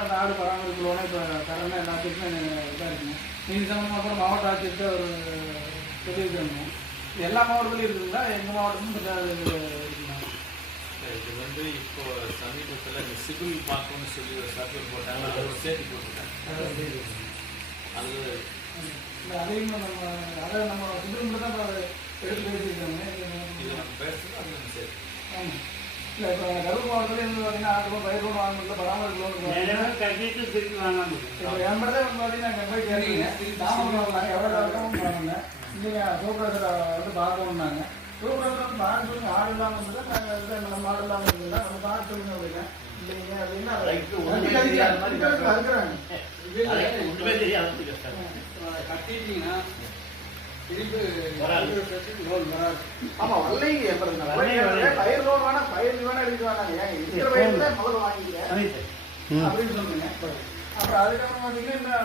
அந்த ஆடு பராமரிப்பு லோனை இப்போ தரேன்னா எல்லாத்துக்குமே இதாக இருக்குங்க. நீங்கள் சம்மந்தமாக கூட மாவட்ட ஆட்சியர்கிட்ட ஒரு தெரிவிக்கணும் எல்லா மாவட்டத்துலையும் இருக்குங்களா எங்கள் மாவட்டமும் கொஞ்சம் இருக்குங்களா? இது வந்து இப்போ சமீபத்தில் இந்த சிவில் பார்க்கணும்னு சொல்லி ஒரு சர்வே போட்டாங்க. அதை ஒரு சேர்த்து போட்டுருக்காங்க. அது அதையும் நம்ம அதை நம்ம சுப்ரீம் தான் இப்போ எடுத்து பேசியிருக்காங்க. எவ்வளோ இருக்கும் வாங்கினேன் இங்கே சூப்பரேசரை வந்து பார்க்கணுன்னாங்க சூப்பரேசர் வந்து பார்க்க சொல்லுங்க ஆடு இல்லாமல் இருந்தது நாங்கள் நம்ம ஆடு இல்லாமல் இருந்ததுல நம்ம பார்க்க சொல்லுங்க அப்படின்னா இல்லைங்க அப்படின்னா கட்டிட்டீங்கன்னா திருப்பி வராது. வரலைங்க. பயிர் வேணா வேணா எடுக்க வேணாங்க ஏங்க இருக்கிற பயிர்ல முதல்ல வாங்கிக்க சரி அப்படின்னு சொன்னீங்க அப்புறம் அதுக்கப்புறம் பார்த்தீங்கன்னா